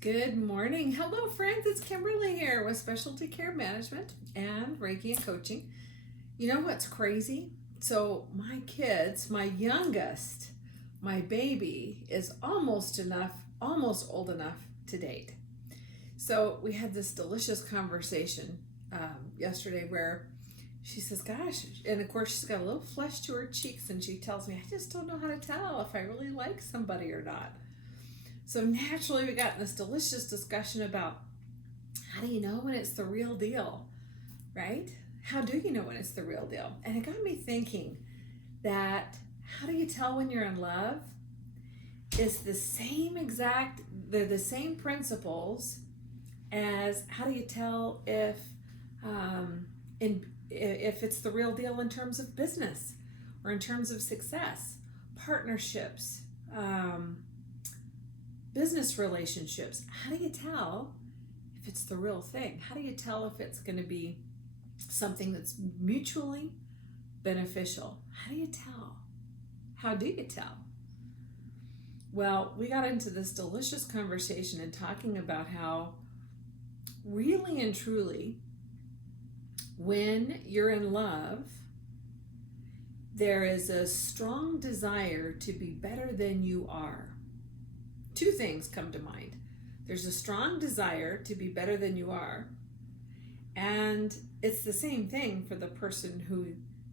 Good morning. Hello, friends. It's Kimberly here with Specialty Care Management and Reiki and Coaching. You know what's crazy? So, my kids, my youngest, my baby, is almost old enough to date. So, we had this delicious conversation yesterday where she says, Gosh, and of course, she's got a little flush to her cheeks, and she tells me, I just don't know how to tell if I really like somebody or not. So naturally, we got in this delicious discussion about how do you know when it's the real deal, right? How do you know when it's the real deal? And it got me thinking that how do you tell when you're in love? Is they're the same principles as how do you tell if it's the real deal in terms of business or in terms of success, partnerships, business relationships. How do you tell if it's the real thing? How do you tell if it's going to be something that's mutually beneficial? How do you tell? How do you tell? Well, we got into this delicious conversation and talking about how really and truly, when you're in love, there is a strong desire to be better than you are. Two things come to mind. There's a strong desire to be better than you are, and it's the same thing for the person who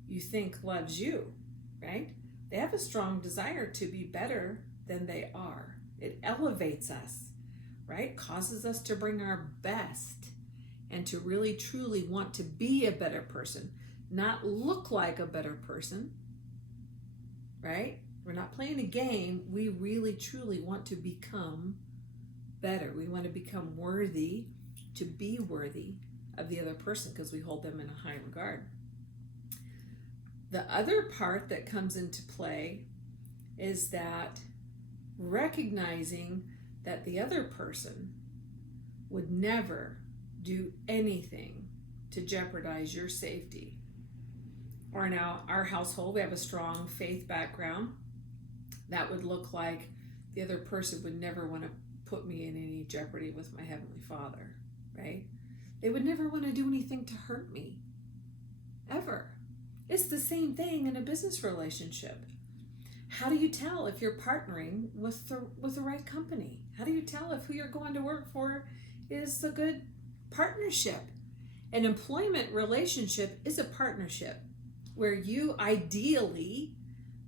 you think loves you, right? They have a strong desire to be better than they are. It elevates us, right? Causes us to bring our best and to really truly want to be a better person, not look like a better person, right? We're not playing a game. We really truly want to become better. We want to become worthy, to be worthy of the other person because we hold them in a high regard. The other part that comes into play is that recognizing that the other person would never do anything to jeopardize your safety. Or now, our household, we have a strong faith background. That would look like the other person would never want to put me in any jeopardy with my Heavenly Father, right? They would never want to do anything to hurt me, ever. It's the same thing in a business relationship. How do you tell if you're partnering with the right company? How do you tell if who you're going to work for is a good partnership? An employment relationship is a partnership where you ideally,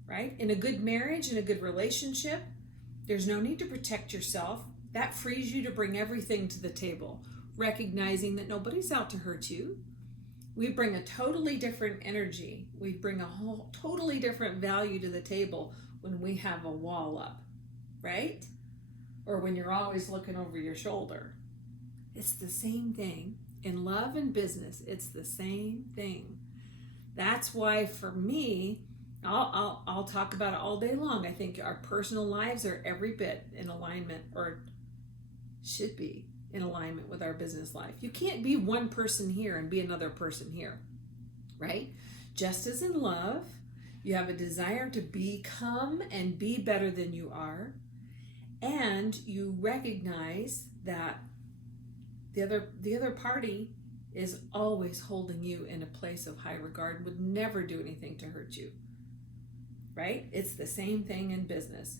right, in a good marriage, in a good relationship, there's no need to protect yourself. That frees you to bring everything to the table, recognizing that nobody's out to hurt you. We bring a totally different energy. We bring a whole totally different value to the table when we have a wall up, right? Or when you're always looking over your shoulder. It's the same thing. In love and business, it's the same thing. That's why for me, I'll talk about it all day long. I think our personal lives are every bit in alignment, or should be in alignment with our business life. You can't be one person here and be another person here, right? Just as in love, you have a desire to become and be better than you are, and you recognize that the other party is always holding you in a place of high regard, would never do anything to hurt you, right? It's the same thing in business.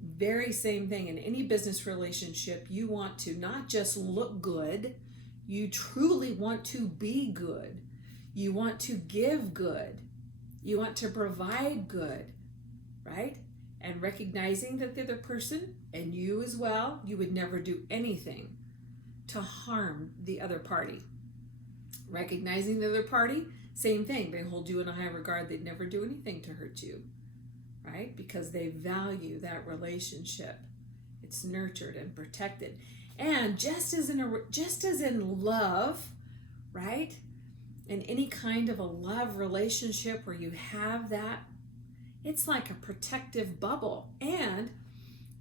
Very same thing in any business relationship. You want to not just look good, you truly want to be good. You want to give good. You want to provide good, right? And recognizing that the other person, and you as well, you would never do anything to harm the other party. Recognizing the other party, same thing. They hold you in a high regard. They'd never do anything to hurt you, right? Because they value that relationship. It's nurtured and protected. And just as in love, right? In any kind of a love relationship where you have that, it's like a protective bubble. And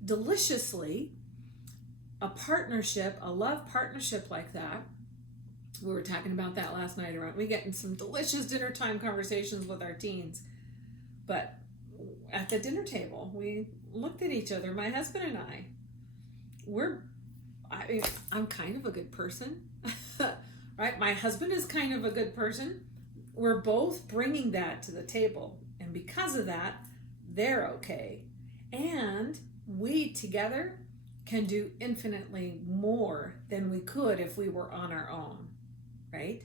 deliciously, a partnership, a love partnership like that, we were talking about that last night around, we get in some delicious dinner time conversations with our teens. But at the dinner table, we looked at each other, my husband and I, I'm kind of a good person, right? My husband is kind of a good person. We're both bringing that to the table. And because of that, they're okay. And we together can do infinitely more than we could if we were on our own, right?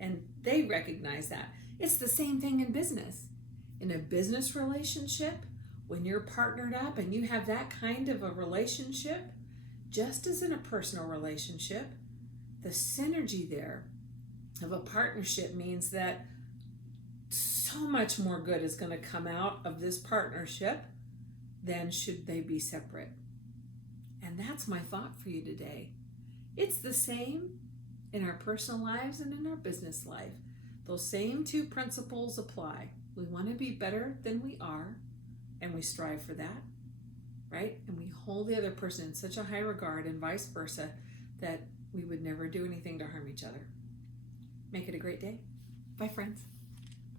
And they recognize that. It's the same thing in business. In a business relationship, when you're partnered up and you have that kind of a relationship, just as in a personal relationship, the synergy there of a partnership means that so much more good is going to come out of this partnership than should they be separate. And that's my thought for you today. It's the same in our personal lives and in our business life. Those same two principles apply. We want to be better than we are, and we strive for that, right? And we hold the other person in such a high regard and vice versa that we would never do anything to harm each other. Make it a great day. Bye, friends.